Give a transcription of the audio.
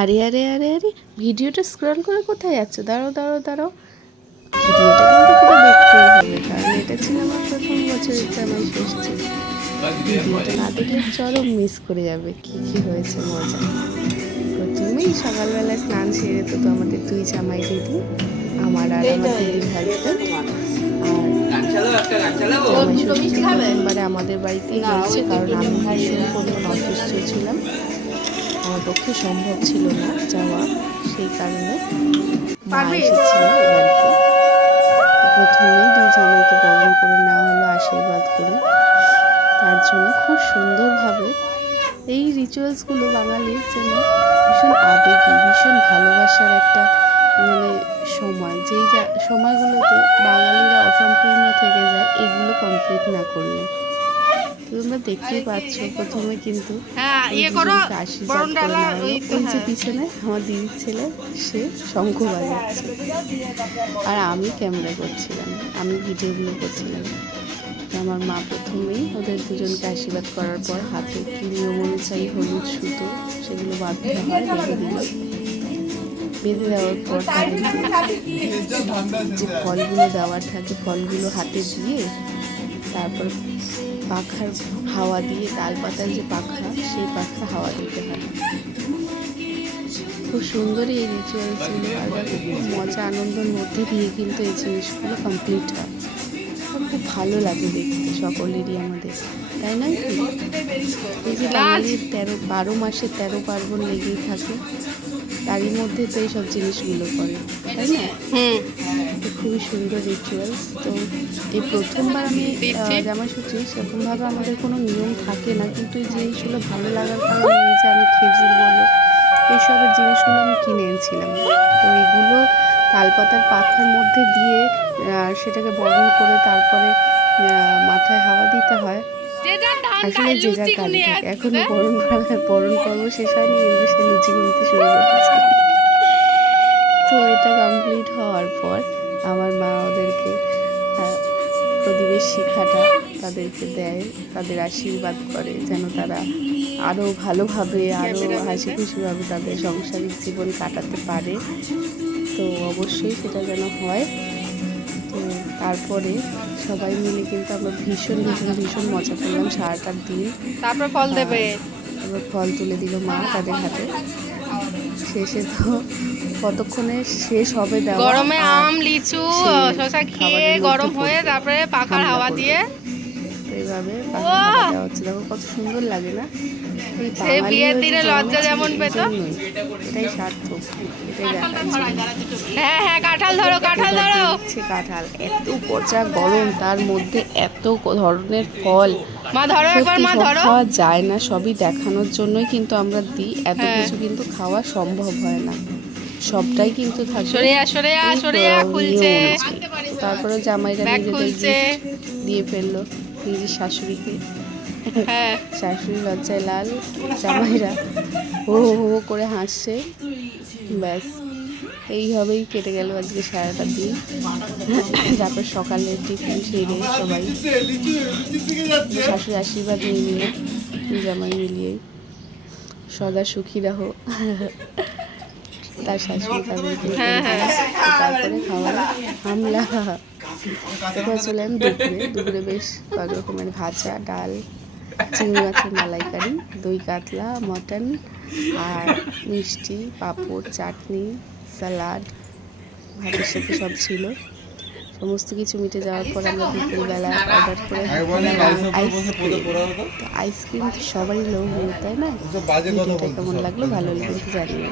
আরে আরে আরে আরে ভিডিওটা স্ক্রল করে কোথায় যাচ্ছ? দাঁড়াও দাঁড়াও দাঁড়াও, ভিডিওটা কিন্তু পুরো দেখতেই হবে, কারণ এটা ছিল আমার প্রথম বছরের জামাই ষষ্ঠী। ভিডিওটা না দেখলে চরম মিস করে যাবে কি কি হয়েছে মজা। প্রথমেই সকালবেলা স্নান সেরে তো আমাদের দুই জামাই রেডি, আমার আর আমার দিদির হাজব্যান্ড। আর প্রথমবারে আমাদের বাড়িতেই হয়েছে, কারণ আমি ভীষণ পরিমাণ অসুস্থ ছিলাম, আমার পক্ষে সম্ভব ছিল না যাওয়া, সেই কারণে মা এসেছিল বাড়িতে। প্রথমেই দুই জামাইকে বরণ করে নেওয়া হলো আশীর্বাদ করে। তার জন্য খুব সুন্দরভাবে এই রিচুয়ালসগুলো বাঙালির যেন ভীষণ আবেগী, ভীষণ ভালোবাসার একটা সময়, যেই সময়গুলোতে বাঙালিরা অসম্পূর্ণ থেকে যায় এগুলো কমপ্লিট না করলে। তোমরা দেখতেই পাচ্ছ প্রথমে কিন্তু আশীর্বাদ করে নেওয়া হলো। ওই যে পিছনে আমার দিদির ছেলে, সে শঙ্খ বাজাচ্ছে আর আমি ক্যামেরা করছিলাম, আমি ভিডিওগুলো করছিলাম। আমার মা প্রথমেই ওদের দুজনকে আশীর্বাদ করার পর হাতে কি নিয়ম অনুযায়ী হলুদ সুতো সেগুলো বাঁধতে হয়, বেঁধে দিল। বেঁধে দেওয়ার পর যে ফলগুলো দেওয়ার থাকে ফলগুলো হাতে দিয়ে তারপর পাখার হাওয়া দিয়ে, তালপাতার যে পাখা সেই পাখা হাওয়া দিতে হয়। খুব সুন্দর এই রিচুয়ালসগুলো, আর মজা আনন্দের মধ্যে দিয়ে কিন্তু এই জিনিসগুলো কমপ্লিট হয়। খুব ভালো লাগে দেখতে সকলেরই আমাদের, তাই নয় কি? এই যে বাঙালির 12 মাসে 13 পার্বণ লেগেই থাকে, তারই মধ্যে তো এই সব জিনিসগুলো করে, তাই না? তো খুবই সুন্দর রিচুয়ালস। তো এই প্রথমবার আমি জামাই ষষ্ঠী, সেরকমভাবে আমাদের কোনো নিয়ম থাকে না, কিন্তু এই জিনিসগুলো ভালো লাগার কারণে এই যে আমি খেজুর বলো এইসবের জিনিসগুলো আমি কিনে এনেছিলাম। তো এগুলো তালপাতার পাখার মধ্যে দিয়ে সেটাকে বরণ করে তারপরে মাথায় হাওয়া দিতে হয়। আসলে যে যার গাড়ি থাকে, এখনো বরণ পর্ব শেষ হয়নি, কিন্তু সে লুচি গুনতে শুরু করেছে। তো এটা কমপ্লিট হওয়ার পর আমার মা ওদেরকে প্রদীপের শিখাটা তাদেরকে দেয়, তাদের আশীর্বাদ করে যেন তারা আরও ভালোভাবে, আরও হাসি খুশিভাবে তাদের সাংসারিক জীবন কাটাতে পারে। তো অবশ্যই সেটা যেন হয়। তো তারপরে সবাই মিলে কিন্তু আমরা ভীষণ ভীষণ ভীষণ মজা করলাম সারাটা দিন। তারপর ফল দেবে, তারপর ফল তুলে দিল মা তাদের হাতে। শেষে তো কতক্ষণে শেষ হবে দেওয়া, গরমে আম লিচু শসা খেয়ে গরম হয়ে তারপরে পাখার হাওয়া দিয়ে এইভাবে পাখার হাওয়া দেওয়া হচ্ছে। দেখো কত সুন্দর লাগে না? সেই বিয়ের দিনে লজ্জা যেমন পেত, এটাই সার্থক, এটাই হ্যাঁ হ্যাঁ কাঁঠাল ধরো কাঁঠাল ধরো। কাঁঠাল এত পচা গরম, তার মধ্যে এত ধরনের ফল, মা ধরো একবার, মা ধরো। খাওয়া যায় না, সবই দেখানোর জন্যই কিন্তু আমরা দিই, এত কিছু কিন্তু খাওয়া সম্ভব হয় না, সবটাই কিন্তু থাকে। তারপরে জামাইরা নিজেদের গিফট দিয়ে ফেললো নিজের শাশুড়িকে। শাশুড়ি লজ্জায় লাল, জামাইরা হো হো করে হাসছে। ব্যাস এইভাবেই কেটে গেল আজকে সারাটা দিন। তারপর সকালে টিফিন সেরে সবাই শাশুড়ি আশীর্বাদ নিয়ে নিল, জামাই মিলিয়ে সদা সুখী রাহো। তার শাশুড়ি তাদেরকে তারপরে খাওয়া হামলা। এবার চলে আমি দুপুরে বেশ কয়েক রকমের ভাজা, ডাল, চিংড়ি মাছের মালাইকারি, দই কাতলা, মটন আর মিষ্টি, পাঁপড়, চাটনি, স্যালাড, ভাতের সাথে সব ছিল। সমস্ত কিছু মিটে যাওয়ার পর আমরা বিকেলবেলা অর্ডার করে আইসক্রিম। তো সবারই লোভ, তাই না? ভিডিওটা কেমন লাগলো ভালো লাগলে জানিও।